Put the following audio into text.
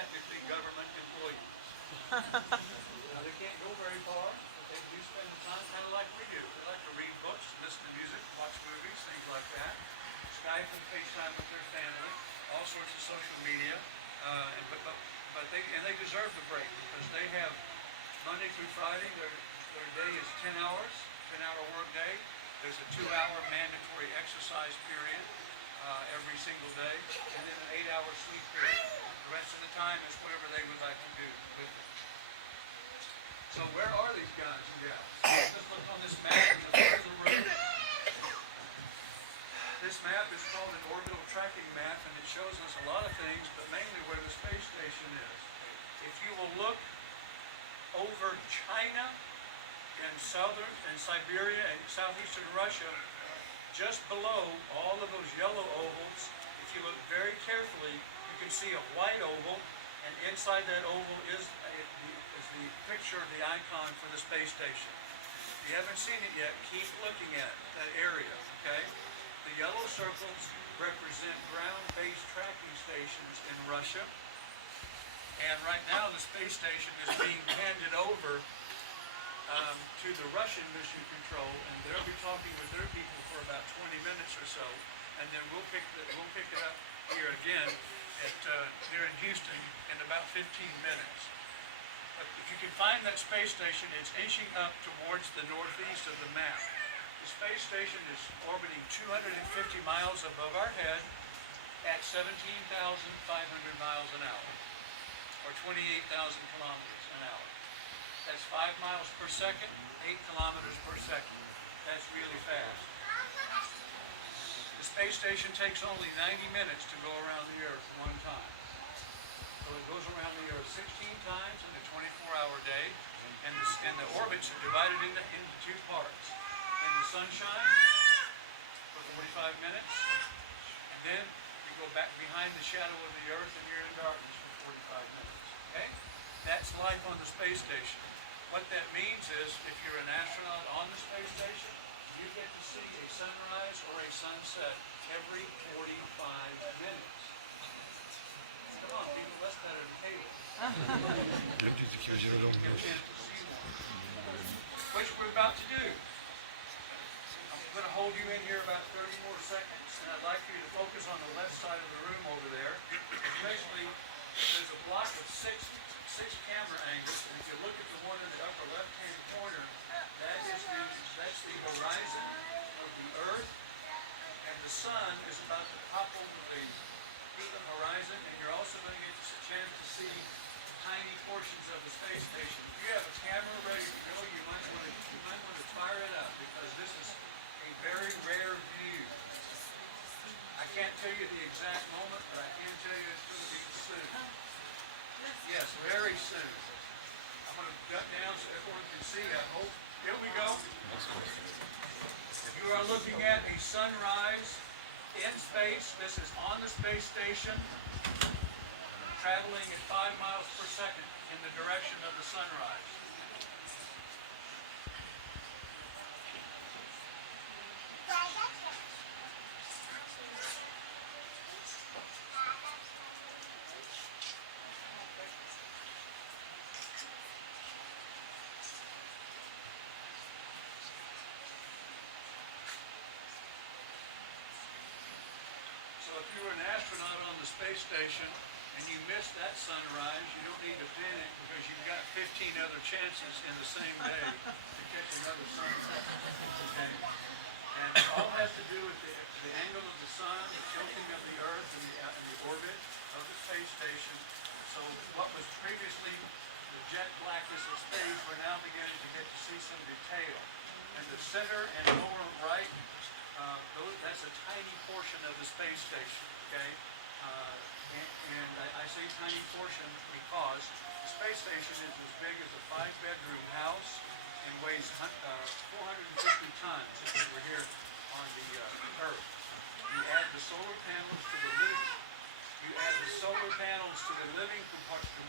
technically government employees. Now, they can't go very far, but they do spend the time kind of like we do. They like to read books, listen to music, watch movies, things like that. Skype and FaceTime with their family, all sorts of social media. But they deserve the break because they have Monday through Friday, their day is 10 hours, 10-hour work day. There's a 2-hour mandatory exercise period every single day, and then an 8-hour sleep period. The rest of the time is whatever they would like to do with it. So where are these guys and gals? Let's look on this map in the front of the room. This map is called an orbital tracking map, and it shows us a lot of things, but mainly where the space station is. If you will look over China and Siberia and southeastern Russia, just below all of those yellow ovals, if you look very carefully, you can see a white oval, and inside that oval is the picture of the icon for the space station. If you haven't seen it yet, keep looking at that area, okay? The yellow circles represent ground-based tracking stations in Russia. And right now the space station is being handed over to the Russian Mission Control, and they'll be talking with their people for about 20 minutes or so, and then we'll pick it up here again here in Houston in about 15 minutes. But if you can find that space station, it's inching up towards the northeast of the map. The space station is orbiting 250 miles above our head at 17,500 miles an hour, or 28,000 kilometers an hour. That's 5 miles per second, 8 kilometers per second. That's really fast. The space station takes only 90 minutes to go around the Earth one time. So it goes around the Earth 16 times in a 24-hour day, and the orbits are divided into two parts. In the sunshine for 45 minutes, and then you go back behind the shadow of the Earth and you're in darkness for 45 minutes. Okay? That's life on the space station. What that means is, if you're an astronaut on the space station, you get to see a sunrise or a sunset every 45 minutes. Come on, people, that's better than cable. Which we're about to do. I'm going to hold you in here about 30 more seconds, and I'd like you to focus on the left side of the room over there. Especially, there's a block of six camera angles, and if you look at the one in the upper left-hand corner, that's the horizon of the Earth, and the sun is about to pop over the horizon, and you're also going to get a chance to see tiny portions of the space station. If you have a camera ready to go, you might want to fire it up, because this is a very rare view. I can't tell you the exact moment, but I can tell you it's going to be soon. Yes, very soon. I'm going to gut down so everyone can see. I hope. Here we go. You are looking at a sunrise in space. This is on the space station, traveling at 5 miles per second in the direction of the sunrise. So if you were an astronaut on the space station and you missed that sunrise, you don't need to panic, because you've got 15 other chances in the same day to catch another sunrise. Okay? And it all has to do with the angle of the sun, the tilting of the Earth, and the orbit of the space station. So what was previously the jet blackness of space, we're now beginning to get to see some detail. In the center and lower right, that's a tiny portion of the space station, okay? And I say tiny portion because the space station is as big as a 5-bedroom house and weighs 450 tons if it were here on the Earth. You add the solar panels to the living compartment.